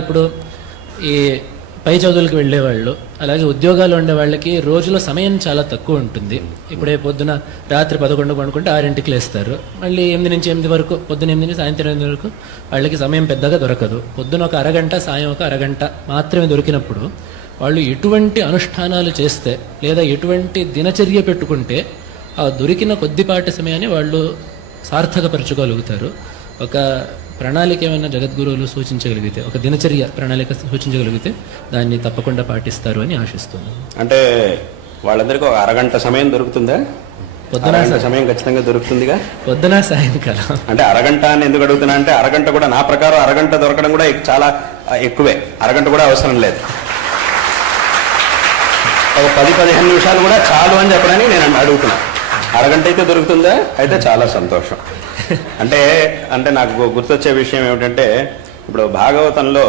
ఇప్పుడు ఈ పై చదువులకు వెళ్ళేవాళ్ళు అలాగే ఉద్యోగాలు ఉండే వాళ్ళకి రోజులో సమయం చాలా తక్కువ ఉంటుంది. ఇప్పుడే పొద్దున రాత్రి 11 పడుకుంటే 6ంటికి లేస్తారు, మళ్ళీ 8 నుంచి 8 వరకు, పొద్దున 8 నుంచి సాయంత్రం 8 వరకు వాళ్ళకి సమయం పెద్దగా దొరకదు. పొద్దున ఒక అరగంట, సాయం ఒక అరగంట మాత్రమే దొరికినప్పుడు వాళ్ళు ఎటువంటి అనుష్ఠానాలు చేస్తే లేదా ఎటువంటి దినచర్య పెట్టుకుంటే ఆ దొరికిన కొద్దిపాటి సమయాన్ని వాళ్ళు సార్థకపరచుకోగలుగుతారు. ఒక ప్రణాళిక ఏమైనా జగద్గురువులు సూచించగలిగితే, ఒక దినచర్య ప్రణాళిక సూచించగలిగితే దాన్ని తప్పకుండా పాటిస్తారు అని ఆశిస్తున్నాను. అంటే వాళ్ళందరికీ ఒక అరగంట సమయం దొరుకుతుందా? పొద్దున సమయం ఖచ్చితంగా దొరుకుతుందిగా, పొద్దున సాయంకాలం. అంటే అరగంట అని ఎందుకు అడుగుతున్నా అంటే అరగంట కూడా నా ప్రకారం అరగంట దొరకడం కూడా చాలా ఎక్కువే. అరగంట కూడా అవసరం లేదు, ఒక 10-15 నిమిషాలు కూడా చాలు అని చెప్పడానికి నేను అడుగుతున్నా. అరగంట అయితే దొరుకుతుందా? అయితే చాలా సంతోషం. అంటే నాకు గుర్తొచ్చే విషయం ఏమిటంటే, ఇప్పుడు భాగవతంలో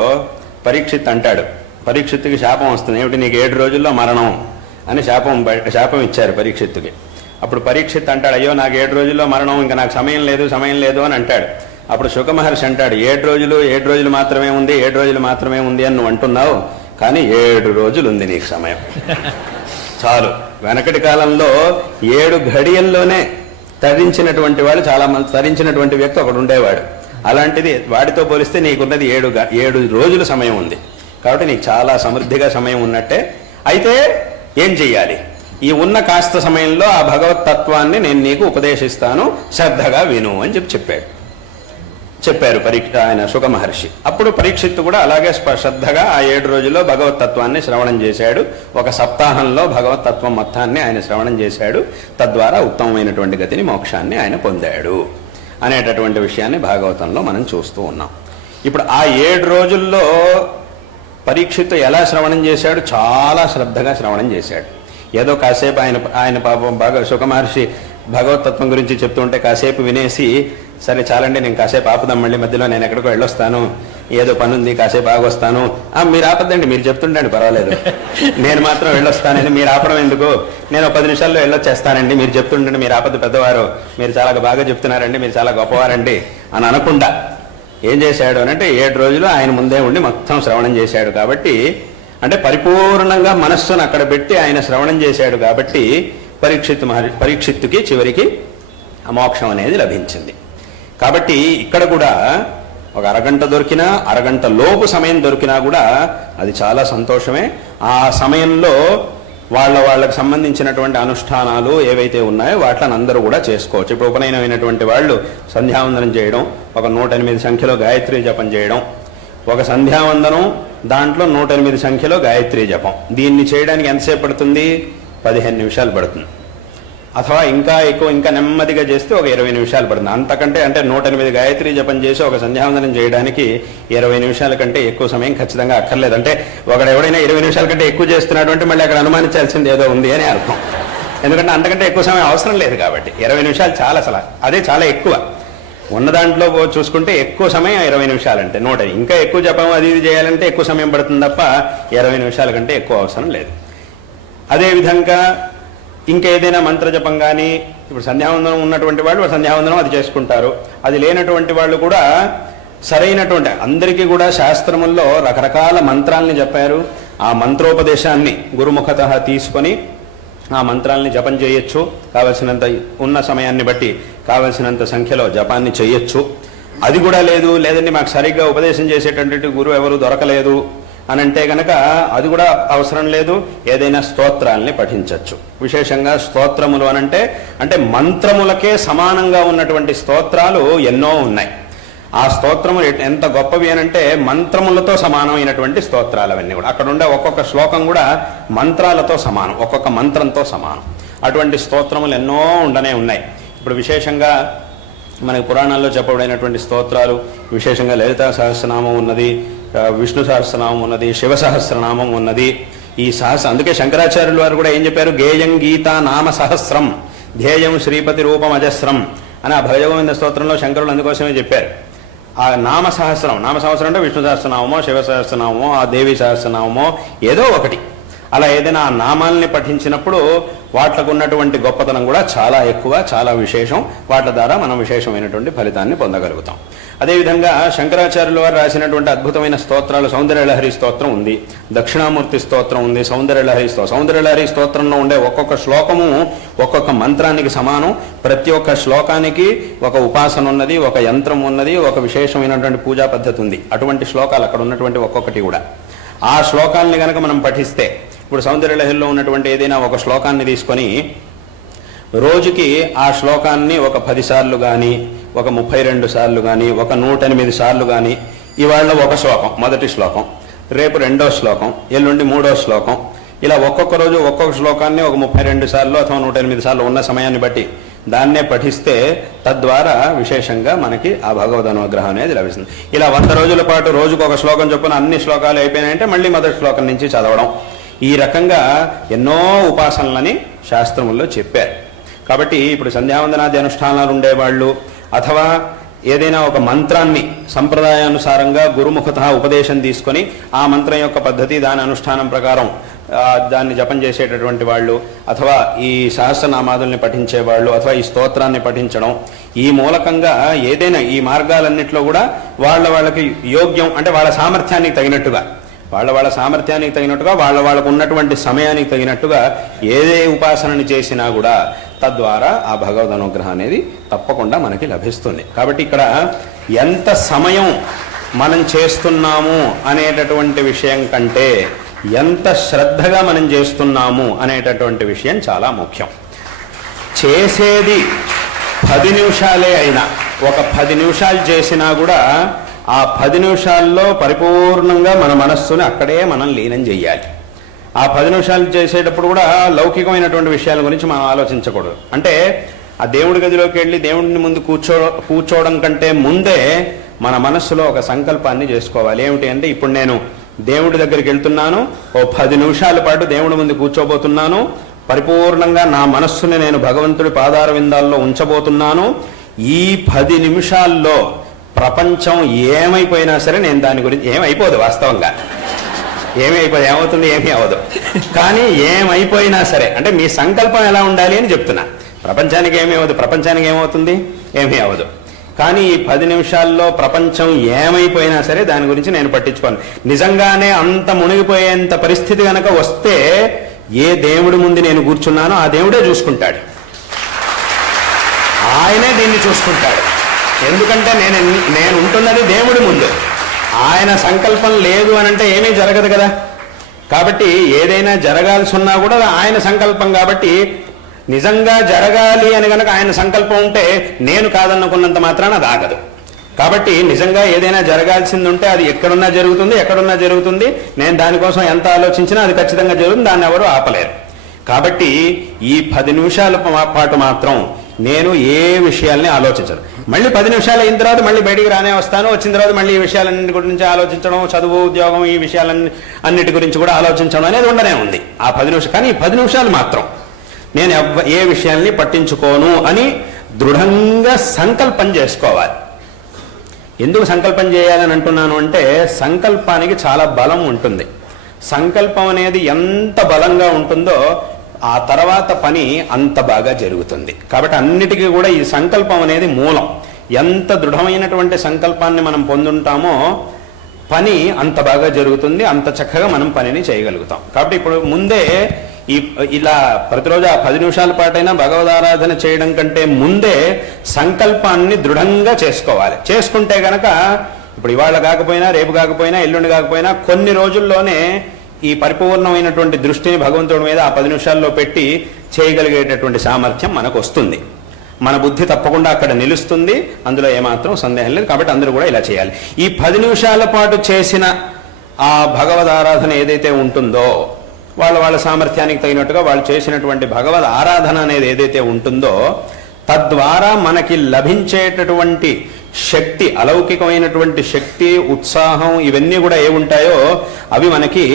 పరీక్షిత్ అంటాడు, పరీక్షిత్తుకి శాపం వస్తుంది, ఏమిటి నీకు 7 రోజుల్లో మరణం అని శాపం ఇచ్చారు పరీక్షిత్తుకి. అప్పుడు పరీక్షిత్ అంటాడు, అయ్యో నాకు 7 రోజుల్లో మరణం, ఇంకా నాకు సమయం లేదు అని అంటాడు. అప్పుడు శుక మహర్షి అంటాడు, 7 రోజులు మాత్రమే ఉంది, 7 రోజులు మాత్రమే ఉంది అని నువ్వు అంటున్నావు, కానీ 7 రోజులు ఉంది నీకు సమయం, చాలు. వెనకటి కాలంలో 7 ఘడియల్లోనే తరించినటువంటి వాడు చాలా మంది, తరించినటువంటి వ్యక్తి ఒకడు ఉండేవాడు. అలాంటిది వాడితో పోలిస్తే నీకున్నది 7 రోజుల సమయం ఉంది, కాబట్టి నీకు చాలా సమృద్ధిగా సమయం ఉన్నట్టే. అయితే ఏం చెయ్యాలి? ఈ ఉన్న కాస్త సమయంలో ఆ భగవత్ తత్వాన్ని నేను నీకు ఉపదేశిస్తాను, శ్రద్ధగా విను అని చెప్పారు ఆయన శుక మహర్షి. అప్పుడు పరీక్షిత్తు కూడా అలాగే శ్రద్ధగా ఆ 7 రోజుల్లో భగవత్ తత్వాన్ని శ్రవణం చేశాడు. ఒక సప్తాహంలో భగవత్ తత్వం మొత్తాన్ని ఆయన శ్రవణం చేశాడు. తద్వారా ఉత్తమమైనటువంటి గతిని, మోక్షాన్ని ఆయన పొందాడు అనేటటువంటి విషయాన్ని భాగవతంలో మనం చూస్తూ ఉన్నాం. ఇప్పుడు ఆ 7 రోజుల్లో పరీక్షిత్తు ఎలా శ్రవణం చేశాడు? చాలా శ్రద్ధగా శ్రవణం చేశాడు. ఏదో కాసేపు ఆయన పాపం శుక మహర్షి భగవతత్వం గురించి చెప్తుంటే కాసేపు వినేసి, సరే చాలండి నేను కాసేపు ఆపుదాం, మళ్ళీ మధ్యలో నేను ఎక్కడికో వెళ్ళొస్తాను, ఏదో పని ఉంది కాసేపు ఆగొస్తాను. మీరు ఆపద్దండి, మీరు చెప్తుండండి పర్వాలేదు, నేను మాత్రం వెళ్ళొస్తానండి, మీరు ఆపడం ఎందుకు, నేను 10 నిమిషాల్లో వెళ్ళొచ్చేస్తానండి, మీరు చెప్తుండండి, మీరు ఆపద్దు పెద్దవారు, మీరు చాలా బాగా చెప్తున్నారండి, మీరు చాలా గొప్పవారండి అని అనకుండా ఏం చేశాడు అని అంటే 7 రోజులు ఆయన ముందే ఉండి మొత్తం శ్రవణం చేశాడు. కాబట్టి అంటే పరిపూర్ణంగా మనస్సును అక్కడ పెట్టి ఆయన శ్రవణం చేశాడు. కాబట్టి పరీక్షిత్తుకి చివరికి అమోక్షం అనేది లభించింది. కాబట్టి ఇక్కడ కూడా ఒక అరగంట దొరికినా, అరగంట లోపు సమయం దొరికినా కూడా అది చాలా సంతోషమే. ఆ సమయంలో వాళ్ళకి సంబంధించినటువంటి అనుష్ఠానాలు ఏవైతే ఉన్నాయో వాటిని అందరూ కూడా చేసుకోవచ్చు. ఇప్పుడు ఉపనయనమైనటువంటి వాళ్ళు సంధ్యావందనం చేయడం, ఒక 108 సంఖ్యలో గాయత్రీ జపం చేయడం, ఒక సంధ్యావందనం దాంట్లో 108 సంఖ్యలో గాయత్రీ జపం. దీన్ని చేయడానికి ఎంతసేపు పడుతుంది? 15 నిమిషాలు పడుతుంది. అథవా ఇంకా ఎక్కువ, ఇంకా నెమ్మదిగా చేస్తే ఒక 20 నిమిషాలు పడుతుంది. అంతకంటే అంటే 108 గాయత్రీ జపం చేసి ఒక సంధ్యావందనం చేయడానికి 20 నిమిషాల కంటే ఎక్కువ సమయం ఖచ్చితంగా అక్కర్లేదు. అంటే ఎవడైనా 20 నిమిషాల కంటే ఎక్కువ చేస్తున్నాడు అంటే మళ్ళీ అక్కడ అనుమానించాల్సింది ఏదో ఉంది అని అర్థం. ఎందుకంటే అంతకంటే ఎక్కువ సమయం అవసరం లేదు కాబట్టి 20 నిమిషాలు చాలా, అసలు అదే చాలా ఎక్కువ. ఉన్న దాంట్లో చూసుకుంటే ఎక్కువ సమయం 20 నిమిషాలంటే 100. ఇంకా ఎక్కువ జపం అది ఇది చేయాలంటే ఎక్కువ సమయం పడుతుంది తప్ప 20 నిమిషాల కంటే ఎక్కువ అవసరం లేదు. అదేవిధంగా ఇంకేదైనా మంత్రజపం కానీ, ఇప్పుడు సంధ్యావందనం ఉన్నటువంటి వాళ్ళు సంధ్యావందనం అది చేసుకుంటారు. అది లేనటువంటి వాళ్ళు కూడా సరైనటువంటి, అందరికీ కూడా శాస్త్రముల్లో రకరకాల మంత్రాలని చెప్పారు. ఆ మంత్రోపదేశాన్ని గురుముఖత తీసుకొని ఆ మంత్రాలని జపం చేయొచ్చు. కావలసినంత ఉన్న సమయాన్ని బట్టి కావలసినంత సంఖ్యలో జపాన్ని చేయొచ్చు. అది కూడా లేదండి మాకు సరిగ్గా ఉపదేశం చేసేటటువంటి గురువు ఎవరు దొరకలేదు అని అంటే కనుక అది కూడా అవసరం లేదు. ఏదైనా స్తోత్రాలని పఠించవచ్చు. విశేషంగా స్తోత్రములు అంటే మంత్రములకే సమానంగా ఉన్నటువంటి స్తోత్రాలు ఎన్నో ఉన్నాయి. ఆ స్తోత్రములు ఎంత గొప్పవి అనంటే మంత్రములతో సమానమైనటువంటి స్తోత్రాలు అవన్నీ కూడా. అక్కడ ఉండే ఒక్కొక్క శ్లోకం కూడా మంత్రాలతో సమానం, ఒక్కొక్క మంత్రంతో సమానం. అటువంటి స్తోత్రములు ఎన్నో ఉండనే ఉన్నాయి. ఇప్పుడు విశేషంగా మనకి పురాణాల్లో చెప్పబడినటువంటి స్తోత్రాలు, విశేషంగా లలితా సహస్రనామం ఉన్నది, విష్ణు సహస్రనామం ఉన్నది, శివ సహస్రనామం ఉన్నది. ఈ అందుకే శంకరాచార్యుల వారు కూడా ఏం చెప్పారు? గేయం గీతా నామ సహస్రం ధ్యేయం శ్రీపతి రూపం అజస్రం అని ఆ భజగోవింద స్తోత్రంలో శంకరులు అందుకోసమే చెప్పారు. ఆ నామ సహస్రం అంటే విష్ణు సహస్రనామమో, శివ సహస్రనామమో, ఆ దేవి సహస్రనామమో ఏదో ఒకటి. అలా ఏదైనా ఆ నామాల్ని పఠించినప్పుడు వాటికి ఉన్నటువంటి గొప్పతనం కూడా చాలా ఎక్కువ, చాలా విశేషం. వాటి ద్వారా మనం విశేషమైనటువంటి ఫలితాన్ని పొందగలుగుతాం. అదేవిధంగా శంకరాచార్యుల వారు రాసినటువంటి అద్భుతమైన స్తోత్రాలు, సౌందర్యలహరి స్తోత్రం ఉంది, దక్షిణామూర్తి స్తోత్రం ఉంది, సౌందర్యలహరి స్తోత్రంలో ఉండే ఒక్కొక్క శ్లోకము ఒక్కొక్క మంత్రానికి సమానం. ప్రతి ఒక్క శ్లోకానికి ఒక ఉపాసన ఉన్నది, ఒక యంత్రం ఉన్నది, ఒక విశేషమైనటువంటి పూజా పద్ధతి ఉంది. అటువంటి శ్లోకాలు అక్కడ ఉన్నటువంటి ఒక్కొక్కటి కూడా ఆ శ్లోకాల్ని కనుక మనం పఠిస్తే, ఇప్పుడు సౌందర్యలహరిలో ఉన్నటువంటి ఏదైనా ఒక శ్లోకాన్ని తీసుకొని రోజుకి ఆ శ్లోకాన్ని ఒక 10 సార్లు కానీ, ఒక 32 సార్లు కానీ, ఒక 108 సార్లు కానీ, ఇవాళ ఒక శ్లోకం, మొదటి శ్లోకం, రేపు 2వ శ్లోకం, ఎల్లుండి 3వ శ్లోకం, ఇలా ఒక్కొక్క రోజు ఒక్కొక్క శ్లోకాన్ని ఒక 32 సార్లు అథవా 108 సార్లు ఉన్న సమయాన్ని బట్టి దాన్నే పఠిస్తే తద్వారా విశేషంగా మనకి ఆ భగవద్ అనుగ్రహం అనేది లభిస్తుంది. ఇలా 100 రోజుల పాటు రోజుకు ఒక శ్లోకం చొప్పున అన్ని శ్లోకాలు అయిపోయినాయంటే మళ్ళీ మొదటి శ్లోకం నుంచి చదవడం, ఈ రకంగా ఎన్నో ఉపాసనలని శాస్త్రముల్లో చెప్పారు. కాబట్టి ఇప్పుడు సంధ్యావందనాది అనుష్ఠానాలు ఉండేవాళ్ళు అథవా ఏదైనా ఒక మంత్రాన్ని సంప్రదాయానుసారంగా గురుముఖత ఉపదేశం తీసుకొని ఆ మంత్రం యొక్క పద్ధతి, దాని అనుష్ఠానం ప్రకారం దాన్ని జపం చేసేటటువంటి వాళ్ళు, అథవా ఈ సహస్రనామాదుల్ని పఠించేవాళ్ళు, అథవా ఈ స్తోత్రాన్ని పఠించడం, ఈ మూలకంగా ఏదైనా ఈ మార్గాలన్నింటిలో కూడా వాళ్ళకి యోగ్యం అంటే వాళ్ళ సామర్థ్యానికి తగినట్టుగా వాళ్ళకు ఉన్నటువంటి సమయానికి తగినట్టుగా ఏదే ఉపాసనని చేసినా కూడా తద్వారా ఆ భగవద్ అనుగ్రహం అనేది తప్పకుండా మనకి లభిస్తుంది. కాబట్టి ఇక్కడ ఎంత సమయం మనం చేస్తున్నాము అనేటటువంటి విషయం కంటే ఎంత శ్రద్ధగా మనం చేస్తున్నాము అనేటటువంటి విషయం చాలా ముఖ్యం. చేసేది 10 నిమిషాలే అయినా, ఒక 10 నిమిషాలు చేసినా కూడా ఆ 10 నిమిషాల్లో పరిపూర్ణంగా మన మనస్సుని అక్కడే మనం లీనం చెయ్యాలి. ఆ 10 నిమిషాలు చేసేటప్పుడు కూడా లౌకికమైనటువంటి విషయాల గురించి మనం ఆలోచించకూడదు. అంటే ఆ దేవుడి గదిలోకి వెళ్ళి దేవుడిని ముందు కూర్చోవడం కంటే ముందే మన మనస్సులో ఒక సంకల్పాన్ని చేసుకోవాలి. ఏమిటి అంటే, ఇప్పుడు నేను దేవుడి దగ్గరికి వెళ్తున్నాను, ఓ 10 నిమిషాల పాటు దేవుడి ముందు కూర్చోబోతున్నాను, పరిపూర్ణంగా నా మనస్సుని నేను భగవంతుడి పాదార విందాల్లో ఉంచబోతున్నాను. ఈ 10 నిమిషాల్లో ప్రపంచం ఏమైపోయినా సరే నేను దాని గురించి ఏమైపోదు, వాస్తవంగా ఏమవుతుంది, ఏమీ అవ్వదు. కానీ ఏమైపోయినా సరే, అంటే మీ సంకల్పం ఎలా ఉండాలి అని చెప్తున్నా. ప్రపంచానికి ఏమీ అవ్వదు, ప్రపంచానికి ఏమవుతుంది, ఏమీ అవ్వదు. కానీ ఈ 10 నిమిషాల్లో ప్రపంచం ఏమైపోయినా సరే దాని గురించి నేను పట్టించుకోను. నిజంగానే అంత మునిగిపోయేంత పరిస్థితి కనుక వస్తే ఏ దేవుడి ముందు నేను కూర్చున్నానో ఆ దేవుడే చూసుకుంటాడు, ఆయనే దీన్ని చూసుకుంటాడు. ఎందుకంటే నేను ఉంటున్నది దేవుడి ముందు. ఆయన సంకల్పం లేదు అని అంటే ఏమీ జరగదు కదా. కాబట్టి ఏదైనా జరగాల్సి ఉన్నా కూడా ఆయన సంకల్పం. కాబట్టి నిజంగా జరగాలి అని కనుక ఆయన సంకల్పం ఉంటే నేను కాదనుకున్నంత మాత్రాన అది ఆగదు. కాబట్టి నిజంగా ఏదైనా జరగాల్సింది ఉంటే అది ఎక్కడున్నా జరుగుతుంది. నేను దానికోసం ఎంత ఆలోచించినా అది ఖచ్చితంగా జరుగుతుంది, దాన్ని ఎవరు ఆపలేరు. కాబట్టి ఈ 10 నిమిషాల పాటు మాత్రం నేను ఏ విషయాల్ని ఆలోచించను. మళ్ళీ 10 నిమిషాలు అయిన తర్వాత మళ్ళీ బయటికి రానే వస్తాను. వచ్చిన తర్వాత మళ్ళీ ఈ విషయాలన్నింటి గురించి ఆలోచించడం, చదువు, ఉద్యోగం, ఈ విషయాలన్నిటి గురించి కూడా ఆలోచించడం అనేది ఉండనే ఉంది ఆ 10 నిమిషాలు. కానీ ఈ 10 నిమిషాలు మాత్రం నేను ఏ విషయాల్ని పట్టించుకోను అని దృఢంగా సంకల్పం చేసుకోవాలి. ఎందుకు సంకల్పం చేయాలని అంటున్నాను అంటే, సంకల్పానికి చాలా బలం ఉంటుంది. సంకల్పం అనేది ఎంత బలంగా ఉంటుందో ఆ తర్వాత పని అంత బాగా జరుగుతుంది. కాబట్టి అన్నిటికీ కూడా ఈ సంకల్పం అనేది మూలం. ఎంత దృఢమైనటువంటి సంకల్పాన్ని మనం పొందుంటామో పని అంత బాగా జరుగుతుంది, అంత చక్కగా మనం పనిని చేయగలుగుతాం. కాబట్టి ఇప్పుడు ముందే ఇలా ప్రతిరోజు ఆ 10 నిమిషాల పాటైనా భగవదారాధన చేయడం కంటే ముందే సంకల్పాన్ని దృఢంగా చేసుకోవాలి. చేసుకుంటే గనక ఇప్పుడు ఇవాళ కాకపోయినా, రేపు కాకపోయినా, ఎల్లుండి కాకపోయినా కొన్ని రోజుల్లోనే ఈ పరిపూర్ణమైనటువంటి దృష్టిని భగవంతుడి మీద ఆ 10 నిమిషాల్లో పెట్టి చేయగలిగేటటువంటి సామర్థ్యం మనకు వస్తుంది. మన బుద్ధి తప్పకుండా అక్కడ నిలుస్తుంది, అందులో ఏమాత్రం సందేహం లేదు. కాబట్టి అందరూ కూడా ఇలా చేయాలి. ఈ 10 నిమిషాల పాటు చేసిన ఆ భగవద్ ఆరాధన ఏదైతే ఉంటుందో, వాళ్ళ సామర్థ్యానికి తగినట్టుగా వాళ్ళు చేసినటువంటి భగవద్ ఆరాధన అనేది ఏదైతే ఉంటుందో, తద్వారా మనకి లభించేటటువంటి శక్తి, అలౌకికమైనటువంటి శక్తి, ఉత్సాహం, ఇవన్నీ కూడా ఏముంటాయో అవి మనకి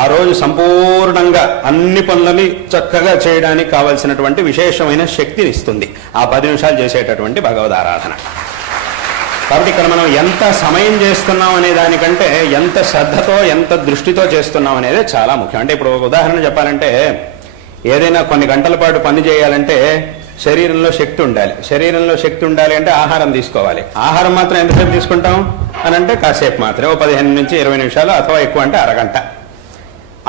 ఆ రోజు సంపూర్ణంగా అన్ని పనులని చక్కగా చేయడానికి కావలసినటువంటి విశేషమైన శక్తిని ఇస్తుంది ఆ 10 నిమిషాలు చేసేటటువంటి భగవద్ ఆరాధన. కాబట్టి ఇక్కడ మనం ఎంత సమయం చేస్తున్నాం అనే దానికంటే ఎంత శ్రద్ధతో ఎంత దృష్టితో చేస్తున్నాం అనేది చాలా ముఖ్యం. అంటే ఇప్పుడు ఒక ఉదాహరణ చెప్పాలంటే, ఏదైనా కొన్ని గంటల పాటు పని చేయాలంటే శరీరంలో శక్తి ఉండాలి. శరీరంలో శక్తి ఉండాలి అంటే ఆహారం తీసుకోవాలి. ఆహారం మాత్రం ఎంతసేపు తీసుకుంటాం అని అంటే కాసేపు మాత్రమే, 15 నుంచి 20 నిమిషాలు, అథవా ఎక్కువ అంటే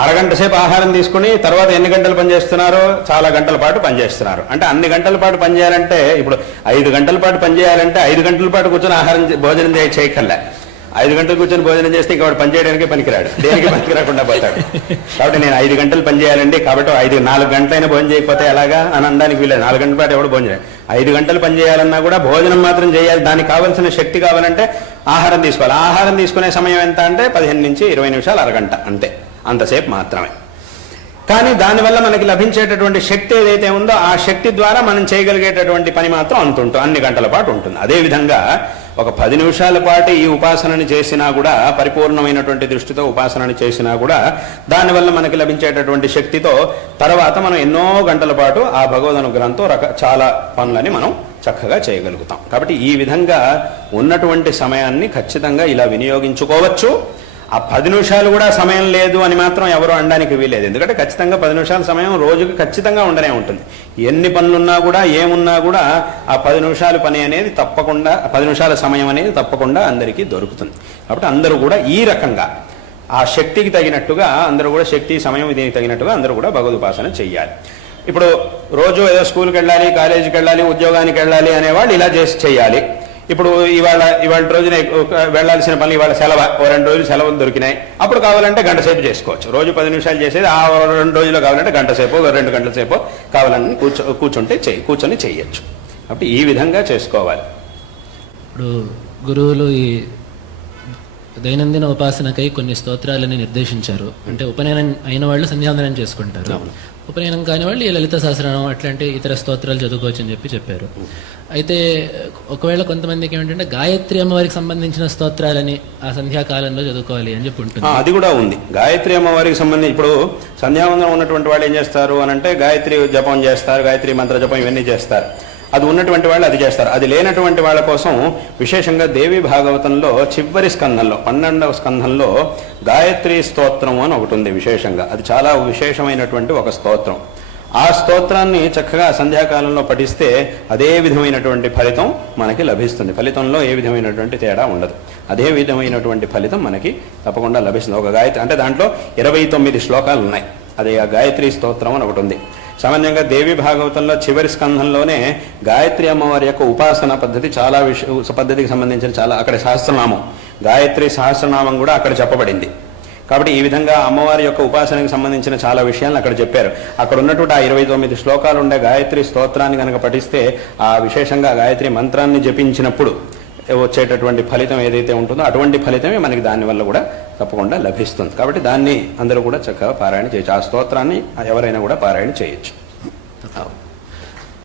అరగంట సేపు ఆహారం తీసుకుని తర్వాత ఎన్ని గంటలు పనిచేస్తున్నారో చాలా గంటల పాటు పనిచేస్తున్నారు. అంటే అన్ని గంటల పాటు పనిచేయాలంటే, ఇప్పుడు 5 గంటల పాటు పనిచేయాలంటే 5 గంటల పాటు కూర్చొని భోజనం చేయక్కర్లే. 5 గంటలు కూర్చొని భోజనం చేస్తే ఇంకా వాడు పనిచేయడానికి పనికిరాడు, దేనికి పనికిరాకుండా పోతాడు. కాబట్టి నేను 5 గంటలు పనిచేయాలండి, కాబట్టి 4 గంటలైనా భోజనం చేయకపోతే ఎలాగా అని అనడానికి వీలేదు. 4 గంటల పాటు ఎవడు భోజనం చేయాలి. 5 గంటలు పనిచేయాలన్నా కూడా భోజనం మాత్రం చేయాలి. దానికి కావాల్సిన శక్తి కావాలంటే ఆహారం తీసుకోవాలి. ఆహారం తీసుకునే సమయం ఎంత అంటే 15 నుంచి 20 నిమిషాలు, అరగంట, అంతే, అంతసేపు మాత్రమే. కానీ దానివల్ల మనకి లభించేటటువంటి శక్తి ఏదైతే ఉందో ఆ శక్తి ద్వారా మనం చేయగలిగేటటువంటి పని మాత్రం అన్ని గంటల పాటు ఉంటుంది. అదేవిధంగా ఒక 10 నిమిషాల పాటు ఈ ఉపాసనని చేసినా కూడా, పరిపూర్ణమైనటువంటి దృష్టితో ఉపాసనని చేసినా కూడా, దానివల్ల మనకి లభించేటటువంటి శక్తితో తర్వాత మనం ఎన్నో గంటల పాటు ఆ భగవద్ అనుగ్రహంతో చాలా పనులని మనం చక్కగా చేయగలుగుతాం. కాబట్టి ఈ విధంగా ఉన్నటువంటి సమయాన్ని ఖచ్చితంగా ఇలా వినియోగించుకోవచ్చు. ఆ 10 నిమిషాలు కూడా సమయం లేదు అని మాత్రం ఎవరు అనడానికి వీలేదు. ఎందుకంటే ఖచ్చితంగా 10 నిమిషాల సమయం రోజుకి ఖచ్చితంగా ఉండనే ఉంటుంది. ఎన్ని పనులున్నా కూడా, ఏమున్నా కూడా ఆ 10 నిమిషాల పని అనేది తప్పకుండా, 10 నిమిషాల సమయం అనేది తప్పకుండా అందరికీ దొరుకుతుంది. కాబట్టి అందరూ కూడా ఈ రకంగా ఆ శక్తికి తగినట్టుగా అందరూ కూడా, శక్తి సమయం దీనికి తగినట్టుగా అందరూ కూడా భగవదుపాసన చెయ్యాలి. ఇప్పుడు రోజు ఏదో స్కూల్కి వెళ్ళాలి, కాలేజీకి వెళ్ళాలి, ఉద్యోగానికి వెళ్ళాలి అనేవాళ్ళు ఇలా చేయాలి. ఇప్పుడు ఇవాళ రోజున వెళ్లాల్సిన పనులు ఇవాళ సెలవు, 2 రోజులు సెలవులు దొరికినాయి, అప్పుడు కావాలంటే గంట సేపు చేసుకోవచ్చు. రోజు 10 నిమిషాలు చేసేది ఆ 2 రోజుల్లో కావాలంటే గంట సేపు, 2 గంటల సేపు కావాలని కూర్చొని చేయొచ్చు. కాబట్టి ఈ విధంగా చేసుకోవాలి. ఇప్పుడు గురువులు ఈ దైనందిన ఉపాసనకై కొన్ని స్తోత్రాలని నిర్దేశించారు. అంటే ఉపనయనం అయిన వాళ్ళు సంధ్యావందనం చేసుకుంటారు, ఉపనయనం కాని వాళ్ళు ఈ లలిత సహస్రనామం అట్లాంటి ఇతర స్తోత్రాలు చదువుకోవచ్చు అని చెప్పారు. అయితే ఒకవేళ కొంతమందికి ఏమిటంటే గాయత్రి అమ్మవారికి సంబంధించిన స్తోత్రాలని ఆ సంధ్యాకాలంలో చదువుకోవాలి అని చెప్పి ఉంటుంది. అది కూడా ఉంది. గాయత్రి అమ్మవారికి సంబంధించి ఇప్పుడు సంధ్యావందనం ఉన్నటువంటి వాళ్ళు ఏం చేస్తారు అని అంటే గాయత్రి జపం చేస్తారు, గాయత్రి మంత్ర జపం ఇవన్నీ చేస్తారు. అది ఉన్నటువంటి వాళ్ళు అది చేస్తారు. అది లేనటువంటి వాళ్ళ కోసం విశేషంగా దేవి భాగవతంలో చివరి స్కంధంలో 12వ స్కంధంలో గాయత్రి స్తోత్రం అని ఒకటి ఉంది విశేషంగా. అది చాలా విశేషమైనటువంటి ఒక స్తోత్రం. ఆ స్తోత్రాన్ని చక్కగా సంధ్యాకాలంలో పఠిస్తే అదే విధమైనటువంటి ఫలితం మనకి లభిస్తుంది. ఫలితంలో ఏ విధమైనటువంటి తేడా ఉండదు. అదే విధమైనటువంటి ఫలితం మనకి తప్పకుండా లభిస్తుంది. ఒక గాయత్రి అంటే దాంట్లో 29 శ్లోకాలు ఉన్నాయి. అదే ఆ గాయత్రి స్తోత్రం అని ఒకటి ఉంది. సామాన్యంగా దేవి భాగవతంలో చివరి స్కంధంలోనే గాయత్రి అమ్మవారి యొక్క ఉపాసన పద్ధతి పద్ధతికి సంబంధించిన అక్కడ సహస్రనామం, గాయత్రి సహస్రనామం కూడా అక్కడ చెప్పబడింది. కాబట్టి ఈ విధంగా అమ్మవారి యొక్క ఉపాసనకి సంబంధించిన చాలా విషయాలను అక్కడ చెప్పారు. అక్కడ ఉన్నటువంటి ఆ 29 శ్లోకాలు ఉండే గాయత్రి స్తోత్రాన్ని కనుక పఠిస్తే, ఆ విశేషంగా గాయత్రి మంత్రాన్ని జపించినప్పుడు వచ్చేటటువంటి ఫలితం ఏదైతే ఉంటుందో అటువంటి ఫలితమే మనకి దానివల్ల కూడా తప్పకుండా లభిస్తుంది. కాబట్టి దాన్ని అందరూ కూడా చక్కగా పారాయణ చేయొచ్చు. ఆ స్తోత్రాన్ని ఎవరైనా కూడా పారాయణ చేయొచ్చు.